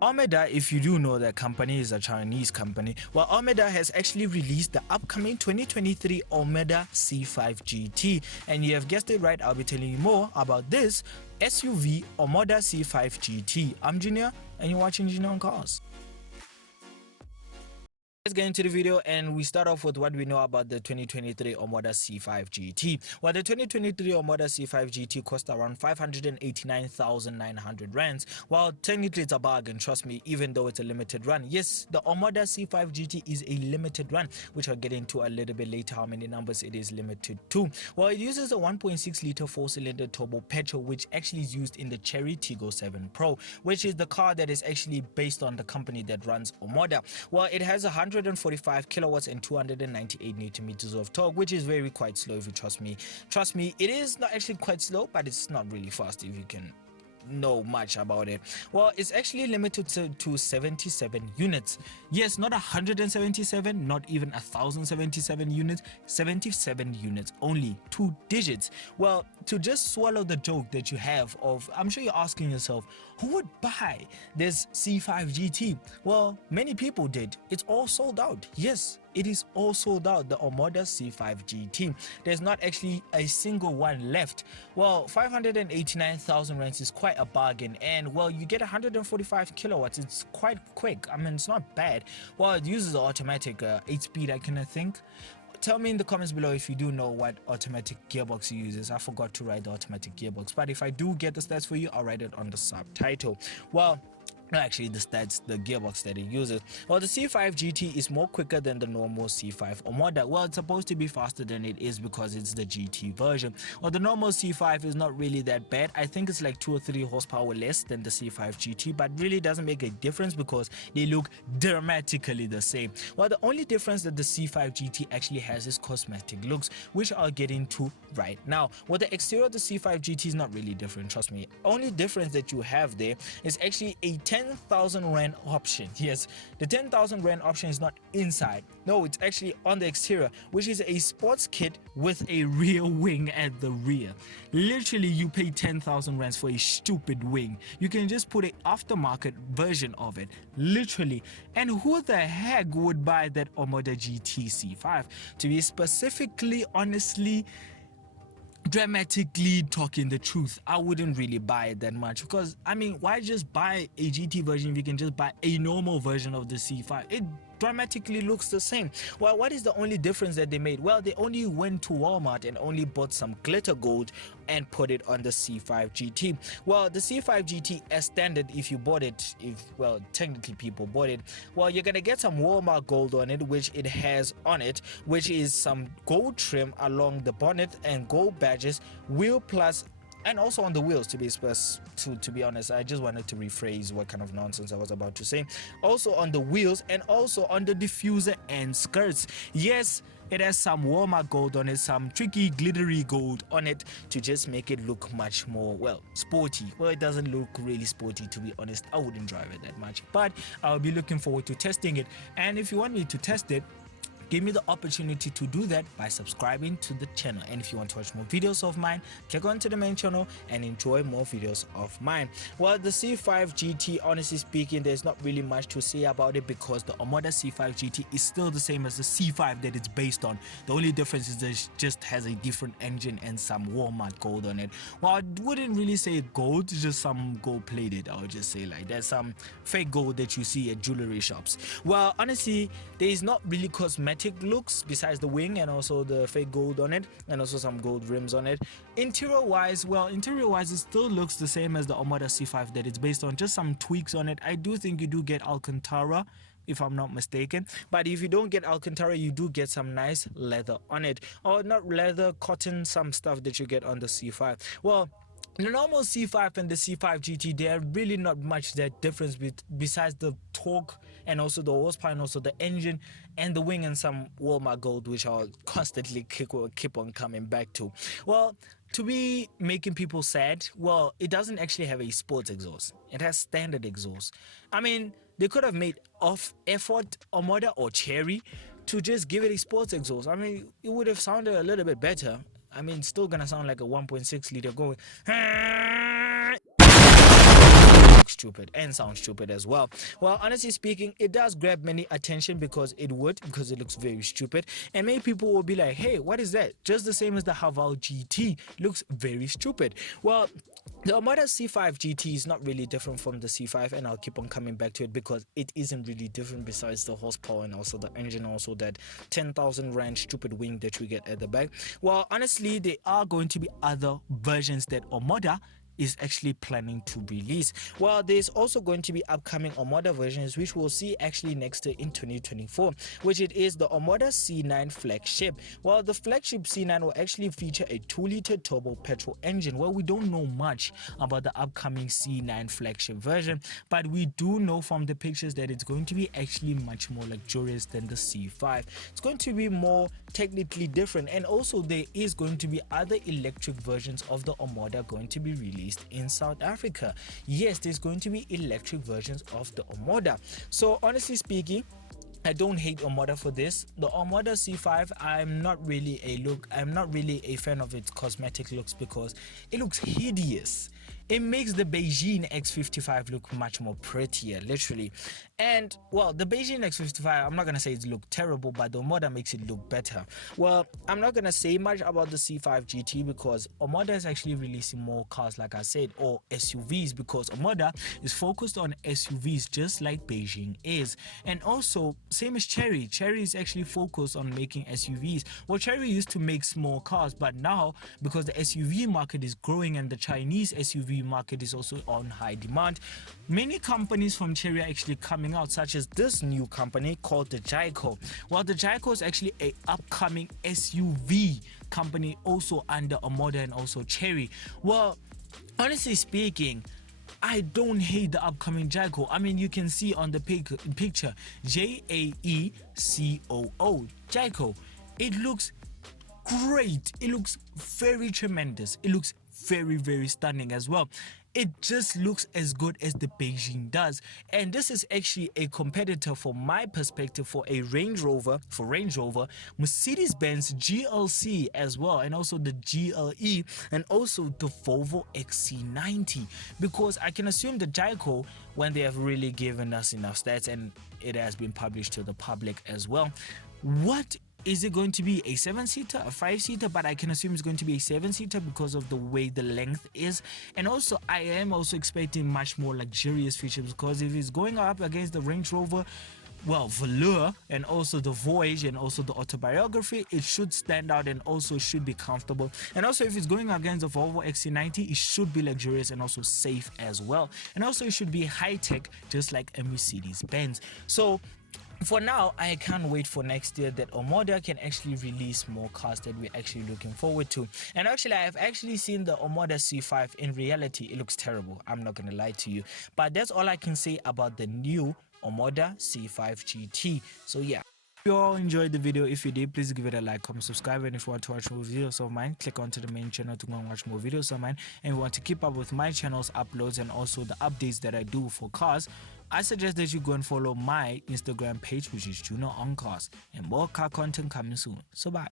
Omoda, if you do know that company is a Chinese company, well, Omoda has actually released the upcoming 2023 Omoda C5 GT, and you have guessed it right, I'll be telling you more about this SUV Omoda C5 GT. I'm Junior, and you're watching Junior on Cars. Let's get into the video, and we start off with what we know about the 2023 Omoda C5 GT. Well, the 2023 Omoda C5 GT cost around 589,900 rands. Well, technically it's a bargain, trust me, even though it's a limited run. Yes, the Omoda C5 GT is a limited run, which I'll get into a little bit later how many numbers it is limited to. Well, it uses a 1.6 liter 4-cylinder turbo petrol, which actually is used in the Cherry Tiggo 7 Pro, which is the car that is actually based on the company that runs Omoda. Well, it has 145 kilowatts and 298 newton meters of torque, which is very quite slow if you trust me. Trust me, it is not actually quite slow, but it's not really fast if you can know much about it. Well, it's actually limited to 77 units. Yes, not 177, not even 1,077 units, 77 units, only 2 digits. Well, to just swallow the joke that you have of, I'm sure you're asking yourself, who would buy this C5 GT? Well, many people did. It's all sold out. Yes, it is all sold out, the Omoda C5 GT. There's not actually a single one left. Well, 589,000 rands is quite a bargain, and well, you get 145 kilowatts. It's quite quick. I mean, it's not bad. Well, it uses automatic 8-speed, I think. Tell me in the comments below if you do know what automatic gearbox it uses. I forgot to write the automatic gearbox, but if I do get the stats for you, I'll write it on the subtitle. Well, actually the stats, the gearbox that it uses. Well, the C5 GT is more quicker than the normal C5 Omoda. Well, it's supposed to be faster than it is because it's the GT version. Well, the normal C5 is not really that bad. I think it's like 2 or 3 horsepower less than the C5 GT, but really doesn't make a difference because they look dramatically the same. Well, the only difference that the C5 GT actually has is cosmetic looks, which I'll get into right now. Well, the exterior of the C5 GT is not really different, trust me. Only difference that you have there is actually a 10,000 rand option. Yes, the 10,000 rand option is not inside. No, it's actually on the exterior, which is a sports kit with a rear wing at the rear. Literally, you pay 10,000 rands for a stupid wing. You can just put an aftermarket version of it, literally. And who the heck would buy that Omoda GT C5? To be specifically, honestly, dramatically talking the truth, I wouldn't really buy it that much, because I mean, why just buy a GT version if you can just buy a normal version of the C5? It dramatically looks the same. Well, what is the only difference that they made? Well, they only went to Walmart and only bought some glitter gold and put it on the C5 GT. Well, the C5 GT as standard, if you bought it, well, technically people bought it, well, you're gonna get some Walmart gold on it, which it has on it, which is some gold trim along the bonnet and gold badges, wheel plus, and also on the wheels, to be honest. I just wanted to rephrase what kind of nonsense I was about to say. Also on the wheels and also on the diffuser and skirts. Yes, it has some Walmart gold on it, some tricky glittery gold on it to just make it look much more, well, sporty. Well, it doesn't look really sporty, to be honest. I wouldn't drive it that much, but I'll be looking forward to testing it. And if you want me to test it, give me the opportunity to do that by subscribing to the channel. And if you want to watch more videos of mine, click onto the main channel and enjoy more videos of mine. Well, the C5 GT, honestly speaking, there's not really much to say about it because the Omoda C5 GT is still the same as the C5 that it's based on. The only difference is that it just has a different engine and some Walmart gold on it. Well, I wouldn't really say gold, just some gold plated. I would just say like there's some fake gold that you see at jewelry shops. Well, honestly, there is not really cosmetic looks besides the wing and also the fake gold on it and also some gold rims on it. Interior wise, it still looks the same as the Omoda C5 that it's based on, just some tweaks on it. I do think you do get Alcantara, if I'm not mistaken, but if you don't get Alcantara, you do get some nice leather on it, or not leather, cotton, some stuff that you get on the C5. Well, the normal C5 and the C5 GT, they are really not much that difference besides the torque and also the horsepower and also the engine and the wing and some Walmart gold, which I'll constantly keep on coming back to. Well, to be making people sad, well, it doesn't actually have a sports exhaust. It has standard exhaust. I mean, they could have made effort Omoda or Cherry to just give it a sports exhaust. I mean, it would have sounded a little bit better. I mean, still gonna sound like a 1.6 liter going stupid and sound stupid as well. Well, honestly speaking, it does grab many attention because it looks very stupid, and many people will be like, hey, what is that? Just the same as the Haval GT looks very stupid. Well, the Omoda C5 GT is not really different from the C5, and I'll keep on coming back to it because it isn't really different besides the horsepower and also the engine, also that 10,000 Rand stupid wing that we get at the back. Well, honestly, there are going to be other versions that Omoda is actually planning to release. Well, there's also going to be upcoming Omoda versions which we'll see actually next year in 2024, which it is the Omoda C9 flagship. Well, the flagship C9 will actually feature a 2-liter turbo petrol engine. Well, we don't know much about the upcoming C9 flagship version, but we do know from the pictures that it's going to be actually much more luxurious than the C5. It's going to be more technically different, and also there is going to be other electric versions of the Omoda going to be released in South Africa. Yes, there's going to be electric versions of the Omoda. So honestly speaking, I don't hate Omoda for this. The Omoda C5, I'm not really a fan of its cosmetic looks because it looks hideous. It makes the Beijing X55 look much more prettier, literally. And well, the Beijing X55, I'm not gonna say it look terrible, but the Omoda makes it look better. Well, I'm not gonna say much about the C5 GT because Omoda is actually releasing more cars, like I said, or SUVs, because Omoda is focused on SUVs just like Beijing is. And also, same as Chery is actually focused on making SUVs. Well, Chery used to make small cars, but now because the SUV market is growing and the Chinese SUV market is also on high demand, many companies from Chery are actually coming out, such as this new company called the tiggo. Well, the tiggo is actually a upcoming SUV company also under Omoda and also Chery. Well, honestly speaking, I don't hate the upcoming tiggo. I mean, you can see on the picture JAECOO tiggo. It looks great. It looks very tremendous. It looks very stunning as well. It just looks as good as the Beijing does, and this is actually a competitor from my perspective for a Range Rover, Mercedes-Benz GLC as well, and also the GLE, and also the Volvo XC90, because I can assume the tiggo, when they have really given us enough stats and it has been published to the public as well, what is it going to be? A 7-seater, a 5-seater? But I can assume it's going to be a 7-seater because of the way the length is. And also, I am also expecting much more luxurious features, because if it's going up against the Range Rover, well, Velour, and also the Voyage, and also the Autobiography, it should stand out and also should be comfortable. And also, if it's going against the Volvo XC90, it should be luxurious and also safe as well. And also, it should be high-tech, just like a Mercedes-Benz. So for now, I can't wait for next year that Omoda can actually release more cars that we're actually looking forward to. And actually, I have actually seen the Omoda C5 in reality. It looks terrible, I'm not gonna lie to you, but that's all I can say about the new Omoda C5 GT. So yeah, if you all enjoyed the video, if you did, please give it a like, comment, subscribe, and if you want to watch more videos of mine, click onto the main channel to go and watch more videos of mine. And if you want to keep up with my channel's uploads and also the updates that I do for cars, I suggest that you go and follow my Instagram page, which is Juno on Cars, and more car content coming soon. So bye.